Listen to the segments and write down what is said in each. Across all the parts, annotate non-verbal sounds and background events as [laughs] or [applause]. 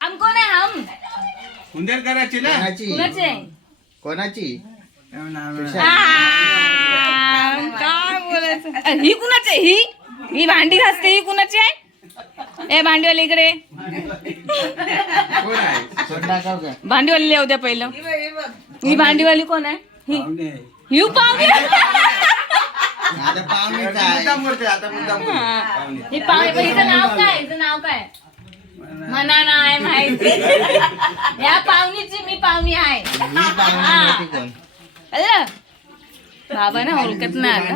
हम कोण आहे हम करायची ना? कोणाची? कुणाचे? कोणाची? आ, काय बोलायचं? ही कुणाची आहे? ही? ही भांडी घासते ही कुणाची आहे? ए भांडीवाली इकडे कोण आहे? सोडला का काय भांडीवाली लिहू द्या पहिलं. ही भांडीवाली कोण आहे? ही. ही पाहुणे. आता पाहुणेच आहे. मुद्दाम करते आता मुद्दाम करते. हा. पाहुणे. ही पाहुणे पण हिचं नाव काय? हिचं नाव काय? म्हणा नाही माहिती. या पाहुणीची मी पाहुणी आहे. ही. बाबा ना ओळखत नाही आता.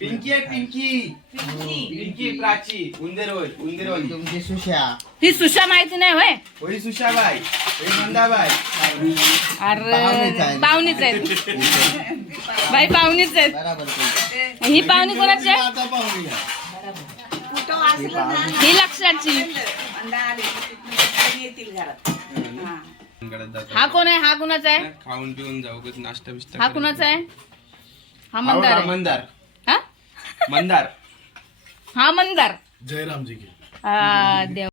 पिंकी आहे पिंकी. पिंकी. प्राची उंदर होय उंदरवाली तुमची सुशा. ही सुशा माहिती नाही होय? होई सुशाबाई. होई मंदाबाई पाहुणीच अरे आहे. पाहुणीच आहेत. [laughs] बाई पाहुणीच आहेत. बराबर. ही पाहुणी कोणाची आहे? आता पाहुणी आहे. ही लक्षाची हा कोण आहे? हा कुणाचा आहे? खाऊन पिऊन जाऊ नाश्ता बिस्टा हा कुणाचा आहे? हा. मंदार हा, आहे मंदार. हा? मंदार. हा मंदार. जयरामजी की. हा देव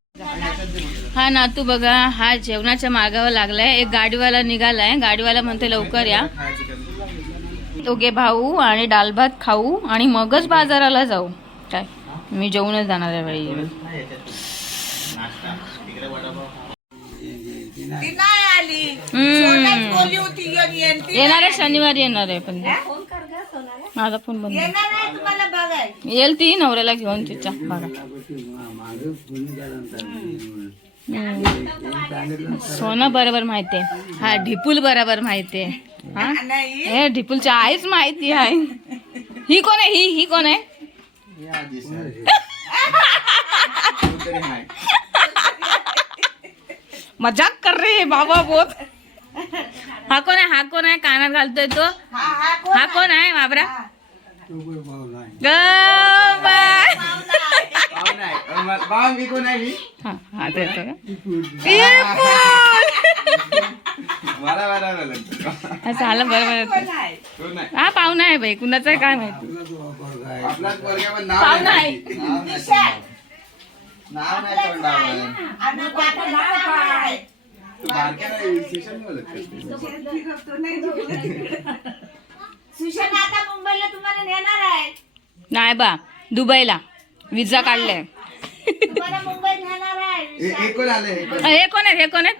हा नातू बघा हा जेवणाच्या मागावर लागलाय. एक गाडीवाला निघालाय. गाडीवाला म्हणते लवकर या. दोघे भाऊ आणि डाल भात खाऊ आणि मगच बाजाराला जाऊ. काय? मी जेवूनच जाणार आहे बाई. येणार आहे शनिवारी येणार आहे पण. माझा फोन बंद आहे. आहे येईल ती नवऱ्याला घेऊन तिच्या बघा. सोनं बरोबर माहितीये हा ढिपूल बरोबर माहितीये हा? नाही. हे ढिपूलच्या आईच माहिती आहे. ही कोण आहे? ही ही कोण आहे? या. मजाक कर रे बाबा बोत हा कोण आहे? हा कोण आहे? कानात घालतोय तो. हा हा कोण हा आहे? बाबरा? हा. ग बाय. पाहुणा आहे. बाई. कुणाचं आहे काय माहिती? नाव नाही. नाव तोंडावर. तू बारक्या बोलत. सुशांत आता मुंबईला तुम्हाला नेणार आहे. नाही बा दुबईला. विजा काढलाय. तुम्हाला मुंबईत नेणार आहे हे- हे कोण आले हे कोण? हे कोण आहे हे कोण आहे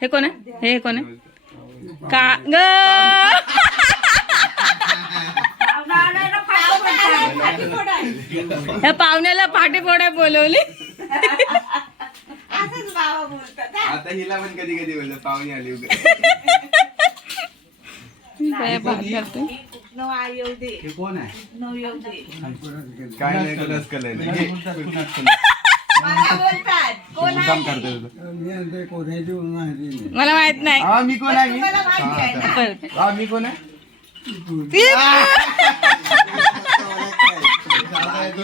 हे कोण आहे हे कोण आहे का ग ह्या पाहुण्याला पाठी फोडाय बोलवली. असंच बाबा बोलतात हा. आता हिला पण कधी कधी बोलतो पाहुणे आली. काय हे कोण आहे? नाही कळलं. हे- मला माहीत नाही. हा मी कोण आहे? मी. हा कोण आहे?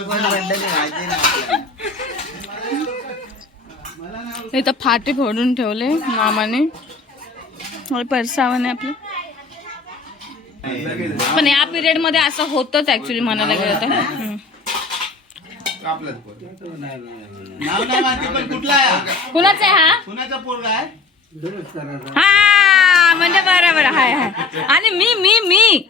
पण मंडळी माहिती नाही. इथं फाटी फोडून ठेवले मामाने. परसावाने आपलं. पण या पिरियडमध्ये असं होतच ऍक्च्युली म्हणायला गेलं तर. नाही? कुणाचा आहे हा? कुणाचा पोरगा आहे? हा म्हणजे बरोबर हाय हाय. आणि मी मी मी.